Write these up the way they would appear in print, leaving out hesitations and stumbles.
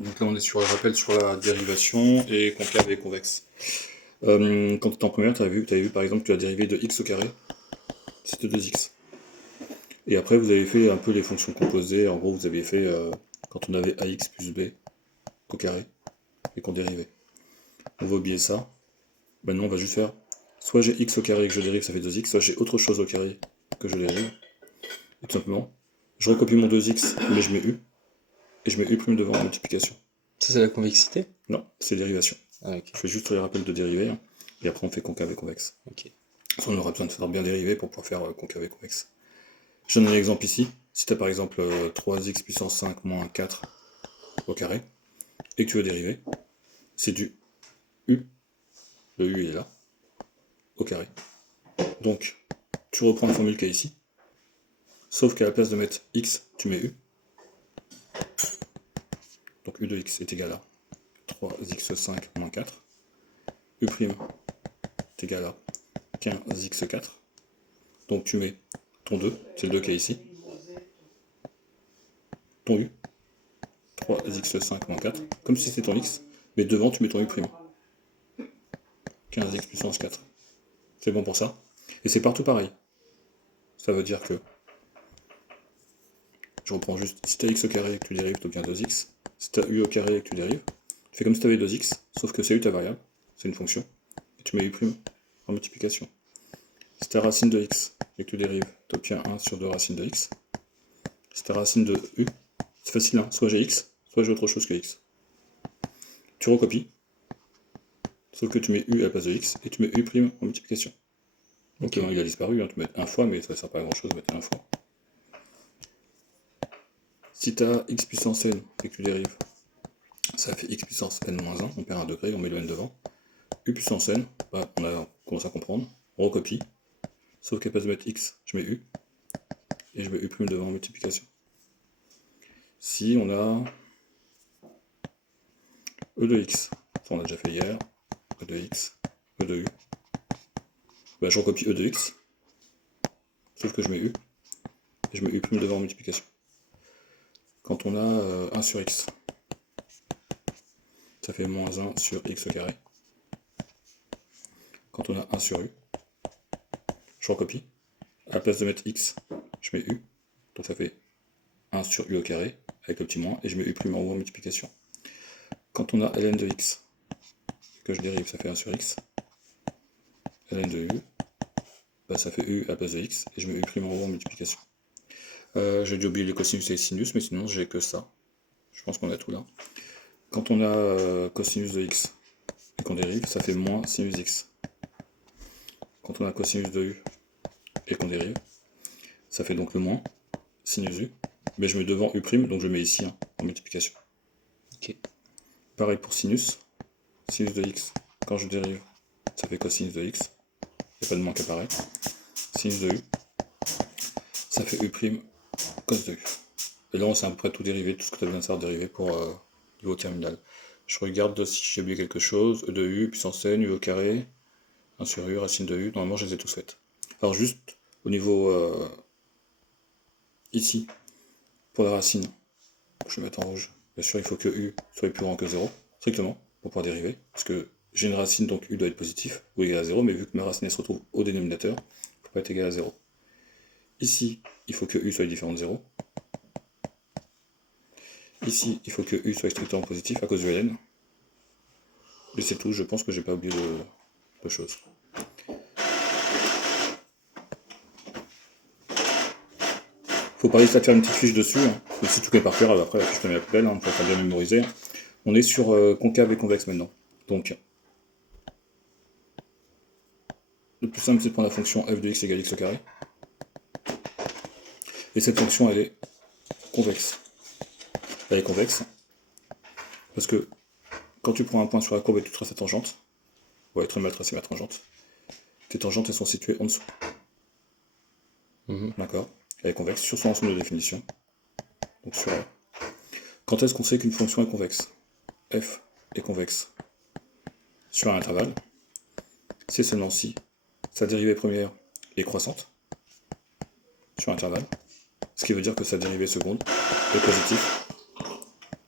Donc là, on est sur le rappel sur la dérivation et concave et convexe. Quand tu étais en première, tu avais vu par exemple que la dérivée de x au carré, c'était 2x. Et après, vous avez fait un peu les fonctions composées. En gros, vous aviez fait quand on avait ax plus b au carré et qu'on dérivait. On va oublier ça. Maintenant, on va juste faire soit j'ai x au carré que je dérive, ça fait 2x, soit j'ai autre chose au carré que je dérive. Et tout simplement, je recopie mon 2x, mais je mets u, et je mets u' devant la multiplication. Ça, c'est la convexité? Non, c'est dérivation. Ah, ok. Je fais juste les rappels de dérivés, et après on fait concave et convexe. Ok. On aura besoin de faire bien dérivé pour pouvoir faire concave et convexe. Je donne un exemple ici. Si tu as par exemple 3x puissance 5 moins 4 au carré, et que tu veux dériver, c'est du u, le u il est là, au carré. Donc, tu reprends la formule qu'il y a ici, sauf qu'à la place de mettre x, tu mets u. Donc u de x est égal à 3x5 moins 4. U' est égal à 15x4. Donc tu mets ton 2, c'est le 2 qui est ici. Ton u, 3x5 moins 4, comme si c'était ton x, mais devant tu mets ton u'. 15x puissance 4. C'est bon pour ça. Et c'est partout pareil. Ça veut dire que, je reprends juste, si tu as x au carré et que tu dérives, tu obtiens 2x. Si tu as u au carré et que tu dérives, tu fais comme si tu avais 2x, sauf que c'est u ta variable, c'est une fonction, et tu mets u' en multiplication. Si tu as racine de x et que tu dérives, tu obtiens 1 sur 2 racine de x. Si tu as racine de u, c'est facile, hein, soit j'ai x, soit j'ai autre chose que x. Tu recopies, sauf que tu mets u à la place de x, et tu mets u' en multiplication. Donc okay. Il a disparu, hein, tu mets 1 fois, mais ça ne sert pas à grand chose de mettre 1 fois. Si tu as x puissance n et que tu dérives, ça fait x puissance n moins 1, on perd un degré, on met le n devant. U puissance n, bah, on a commencé à comprendre, on recopie, sauf qu'à la place de mettre x, je mets u, et je mets u' devant en multiplication. Si on a e de x, ça on a déjà fait hier, e de x, e de u, bah, je recopie e de x, sauf que je mets u, et je mets u' devant en multiplication. Quand on a 1 sur x, ça fait moins 1 sur x au carré. Quand on a 1 sur u, je recopie. À la place de mettre x, je mets u. Donc ça fait 1 sur u au carré, avec le petit moins, et je mets u' en haut en multiplication. Quand on a ln de x, que je dérive, ça fait 1 sur x. Ln de u, bah, ça fait u à la place de x, et je mets u' en haut en multiplication. J'ai dû oublier les cosinus et les sinus, mais sinon j'ai que ça. Je pense qu'on a tout là. Quand on a cosinus de x et qu'on dérive, ça fait moins sinus x. Quand on a cosinus de u et qu'on dérive, ça fait donc le moins sinus u, mais je mets devant u', donc je mets ici hein, en multiplication. Okay. Pareil pour sinus. Sinus de x, quand je dérive, ça fait cosinus de x. Il n'y a pas de moins qui apparaît. Sinus de u, ça fait u' cos de u. Et là, on sait à peu près tout dérivé, tout ce que tu as besoin de savoir dériver pour niveau terminal. Je regarde si j'ai oublié quelque chose. E de u, puissance n, u au carré, 1 sur u, racine de u. Normalement, je les ai tous faites. Alors, juste au niveau ici, pour la racine, je vais mettre en rouge. Bien sûr, il faut que u soit plus grand que 0, strictement, pour pouvoir dériver. Parce que j'ai une racine, donc u doit être positif ou égal à 0, mais vu que ma racine elle se retrouve au dénominateur, il ne faut pas être égal à 0. Ici, il faut que u soit différent de 0. Ici, il faut que u soit strictement positif à cause du ln. Et c'est tout, je pense que j'ai pas oublié de choses. Faut pas hésiter à faire une petite fiche dessus, hein. Si tu connais par cœur, après la fiche te met à la poubelle, hein, pour faire bien mémoriser. On est sur concave et convexe maintenant. Donc, le plus simple c'est de prendre la fonction f de x égale x au carré. Et cette fonction elle est convexe. Elle est convexe parce que quand tu prends un point sur la courbe et que tu traces la tangente, ouais, très mal tracé ma tangente, tes tangentes elles sont situées en dessous. D'accord. Elle est convexe sur son ensemble de définition. Donc sur R. Quand est-ce qu'on sait qu'une fonction est convexe? F est convexe sur un intervalle, c'est seulement si sa dérivée première est croissante sur un intervalle, ce qui veut dire que sa dérivée seconde est positive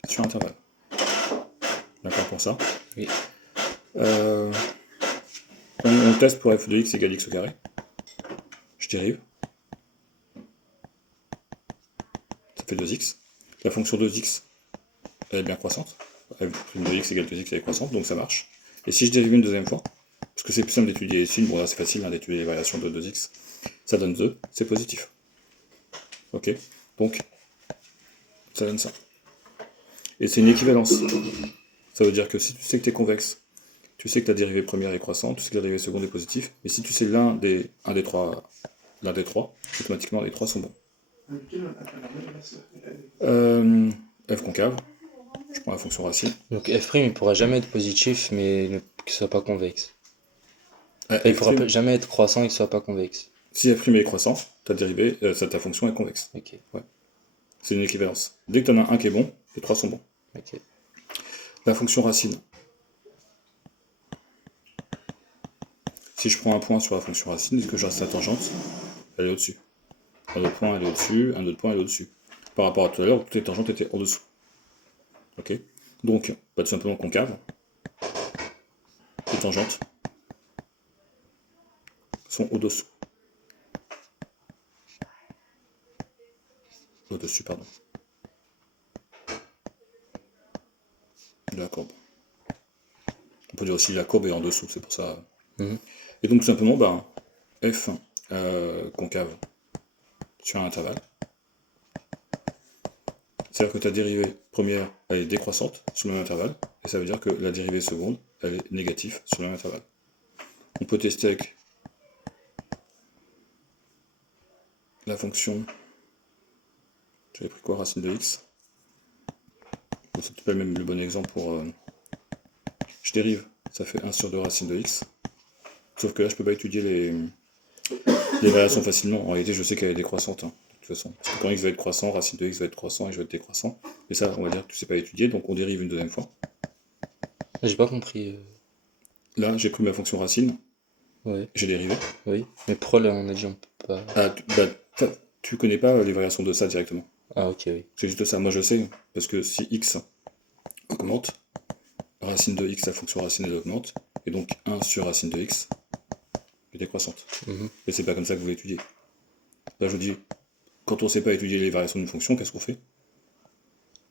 sur un intervalle. D'accord pour ça. Oui. On teste pour f de x égale x au carré. Je dérive. Ça fait 2x. La fonction 2x, elle est bien croissante. f de x égale 2x, elle est croissante, donc ça marche. Et si je dérive une deuxième fois, parce que c'est plus simple d'étudier les signes, bon là c'est facile d'étudier les variations de 2x, ça donne 2, c'est positif. Ok, donc ça donne ça. Et c'est une équivalence. Ça veut dire que si tu sais que tu es convexe, tu sais que ta dérivée première est croissante, tu sais que la dérivée seconde est positive, et si tu sais l'un des trois, automatiquement les trois sont bons. F concave, je prends la fonction racine. Donc f' il pourra jamais être positif, mais que ce soit pas convexe. F', Il pourra jamais être croissant et que ce soit pas convexe. si f' est croissant, ta dérivée, ta fonction est convexe. Ok. Ouais. C'est une équivalence. Dès que tu en as un qui est bon, les trois sont bons. Ok. La fonction racine. Si je prends un point sur la fonction racine, est-ce que je reste la tangente? Elle est au-dessus. Un autre point, elle est au-dessus. Un autre point, elle est au-dessus. Par rapport à tout à l'heure, toutes les tangentes étaient en dessous. Ok. Donc, tout simplement concave. Les tangentes sont au-dessous. Au-dessus, pardon. De la courbe. On peut dire aussi la courbe est en dessous, c'est pour ça. Et donc, tout simplement, f concave sur un intervalle. C'est-à-dire que ta dérivée première, elle est décroissante sur le même intervalle, et ça veut dire que la dérivée seconde, elle est négative sur le même intervalle. On peut tester avec la fonction, j'avais pris quoi, racine de x. Bon, c'est peut-être pas même le bon exemple pour... je dérive, ça fait 1 sur 2 racine de x. Sauf que là, je peux pas étudier les variations facilement. En réalité, je sais qu'elle est décroissante, de toute façon. Parce que quand x va être croissant, racine de x va être croissant et je vais être décroissant. Et ça, on va dire que tu sais pas étudier, donc on dérive une deuxième fois. J'ai pas compris. Là, j'ai pris ma fonction racine, Ouais. j'ai dérivé. Oui. Mais pourquoi là on a dit on peut pas. Ah, tu connais pas les variations de ça directement. Ah ok, oui. C'est juste ça. Moi, je sais, parce que si x augmente, racine de x, la fonction racine, elle augmente, et donc 1 sur racine de x est décroissante. Et c'est pas comme ça que vous l'étudiez. Là, je vous dis, quand on sait pas étudier les variations d'une fonction, qu'est-ce qu'on fait?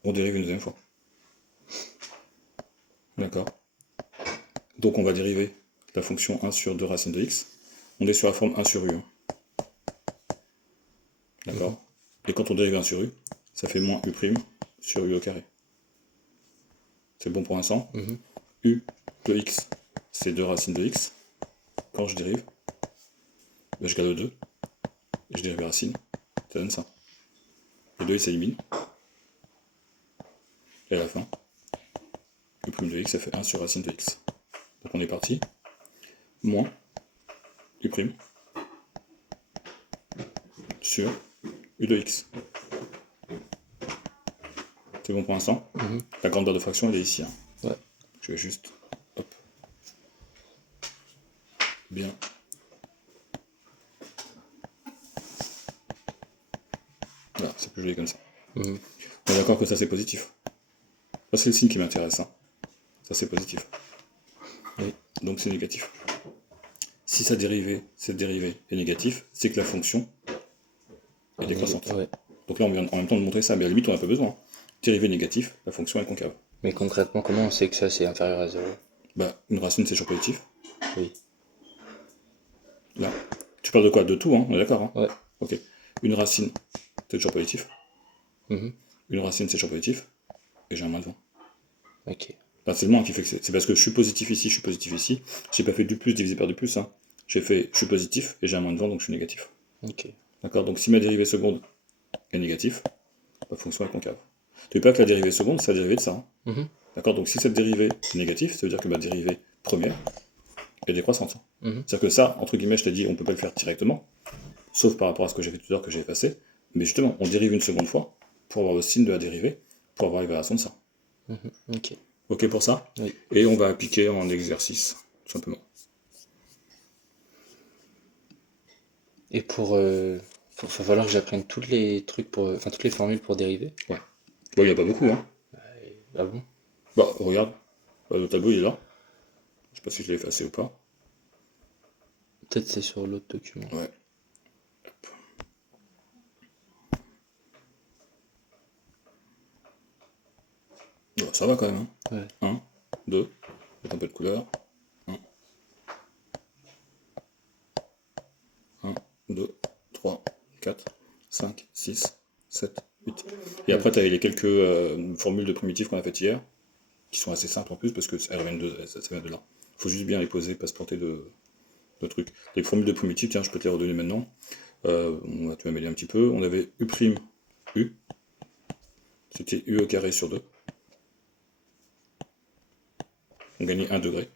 On dérive une deuxième fois. D'accord. Donc on va dériver la fonction 1 sur 2 racine de x. On est sur la forme 1 sur u. D'accord. Et quand on dérive 1 sur u, ça fait moins u' sur u au carré. C'est bon pour l'instant. U de x, c'est 2 racines de x. Quand je dérive, je garde 2. Et je dérive la racine. Ça donne ça. Les deux, ils s'éliminent. Et à la fin, u' de x, ça fait 1 sur racine de x. Donc on est parti. Moins u' sur u de x. C'est bon pour l'instant. La grandeur de fraction, elle est ici. Ouais. Je vais juste... Hop. Bien. Voilà, c'est plus joli comme ça. On est d'accord que ça, c'est positif. Ça, c'est le signe qui m'intéresse. Ça, c'est positif. Oui. Donc, c'est négatif. Si cette dérivée est négative, c'est que la fonction est décroissante. Ouais. Donc là, on vient en même temps de montrer ça, mais à la limite, on n'a pas besoin. Dérivée négative, la fonction est concave. Mais concrètement, comment on sait que ça c'est inférieur à 0? Une racine, c'est toujours positif. Oui. Là. Tu parles de quoi? De tout, on est d'accord, Ouais. Ok. Une racine, c'est toujours positif. Une racine, c'est toujours positif. Et j'ai un moins de 20. Ok. C'est le moins qui fait que c'est parce que je suis positif ici, je suis positif ici. J'ai pas fait du plus divisé par du plus. J'ai fait je suis positif et j'ai un moins de 20, donc je suis négatif. Ok. D'accord. Donc si ma dérivée seconde est négative, ma fonction est concave. Tu veux pas que la dérivée seconde, c'est la dérivée de ça. D'accord. Donc si cette dérivée est négative, ça veut dire que ma dérivée première est décroissante. C'est-à-dire que ça, entre guillemets, je t'ai dit, on peut pas le faire directement, sauf par rapport à ce que j'ai fait tout à l'heure que j'ai effacé. Mais justement, on dérive une seconde fois pour avoir le signe de la dérivée, pour avoir les variations de ça. Ok. Ok pour ça? Oui. Et on va appliquer en exercice, tout simplement. Et va falloir que j'apprenne tous les trucs toutes les formules pour dériver. Ouais. Bon, il n'y a pas beaucoup, Ah bon? Regarde. Le tableau il est là. Je sais pas si je l'ai effacé ou pas. Peut-être c'est sur l'autre document. Ouais. Bon, ça va quand même. Hein. Ouais. 1, 2, mettre un peu de couleur. 1, 2, 3, 4, 5, 6, 7, 8. Et après, tu as les quelques formules de primitives qu'on a faites hier, qui sont assez simples en plus, parce que elles viennent ça vient de là. Il faut juste bien les poser, pas se planter de trucs. Les formules de primitives, tiens, je peux te les redonner maintenant. Tu vas m'aider un petit peu. On avait U', U. C'était U au carré sur 2. On gagnait 1 degré.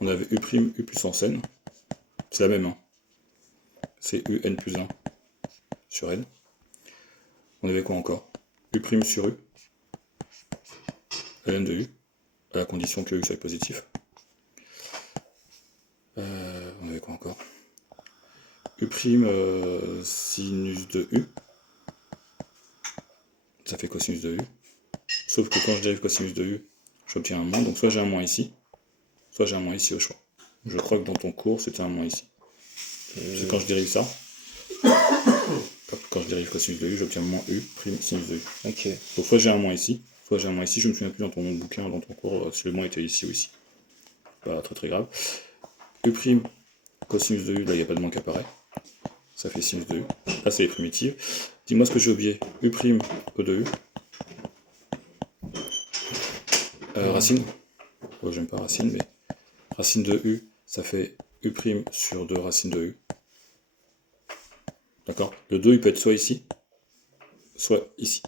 On avait U', U puissance n. C'est la même, hein. C'est UN plus 1 sur n. On avait quoi encore? U' sur U. ln de U, à la condition que U soit positif. On avait quoi encore? U' sinus de U. Ça fait cosinus de U. Sauf que quand je dérive cosinus de U, j'obtiens un moins. Donc soit j'ai un moins ici, soit j'ai un moins ici au choix. Je crois que dans ton cours, c'était un moins ici. C'est quand je dérive ça. Quand je dérive cosinus de U, j'obtiens moins U' sinus de U. Ok. Donc soit j'ai un moins ici, soit j'ai un moins ici. Je me souviens plus dans ton bouquin, dans ton cours, si le moins était ici ou ici. Pas très très grave. U' cosinus de U, là il n'y a pas de moins qui apparaît. Ça fait sinus de U. Là c'est les primitives. Dis-moi ce que j'ai oublié. U' E de U. Racine. Oh, j'aime pas racine, mais racine de U, ça fait U' sur 2 racine de U. D'accord? Le 2 il peut être soit ici, soit ici.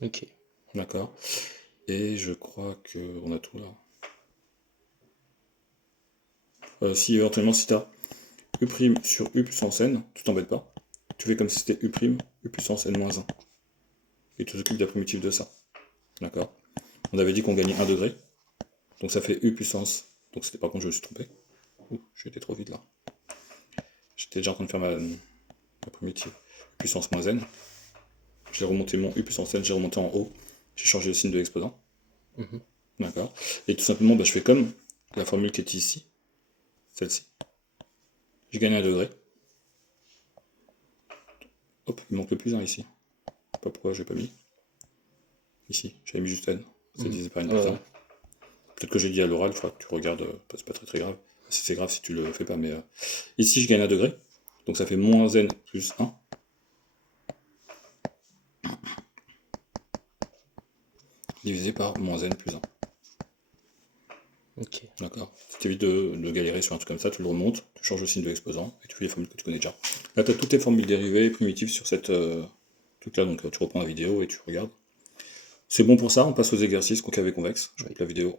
Ok. D'accord? Et je crois qu'on a tout là. Si éventuellement si t'as U' sur U puissance n, tu t'embêtes pas. Tu fais comme si c'était U', U puissance n moins 1. Et tu t'occupes de la primitive de ça. D'accord? On avait dit qu'on gagnait 1 degré. Donc ça fait U puissance. Donc c'était par contre je me suis trompé. Ouh, j'ai été trop vite là. J'étais déjà en train de faire ma primitive. U puissance moins n. J'ai remonté mon U puissance n, j'ai remonté en haut. J'ai changé le signe de l'exposant. D'accord? Et tout simplement, je fais comme la formule qui est ici. Celle-ci. J'ai gagné 1 degré. Hop, il manque le plus 1 ici. Je sais pas pourquoi j'ai pas mis. Ici, j'avais mis juste n. Ça disait pas n plus 1. Peut-être que j'ai dit à l'oral, il faudra que tu regardes, c'est pas très très grave. Si c'est grave si tu le fais pas, mais ici je gagne 1 degré. Donc ça fait moins n plus 1. Divisé par moins n plus 1. Ok. D'accord? Ça t'évite de galérer sur un truc comme ça, tu le remontes, tu changes le signe de l'exposant, et tu fais les formules que tu connais déjà. Là, tu as toutes tes formules dérivées et primitives sur cette truc-là, donc tu reprends la vidéo et tu regardes. C'est bon pour ça, on passe aux exercices concave et convexe. Je coupe la vidéo.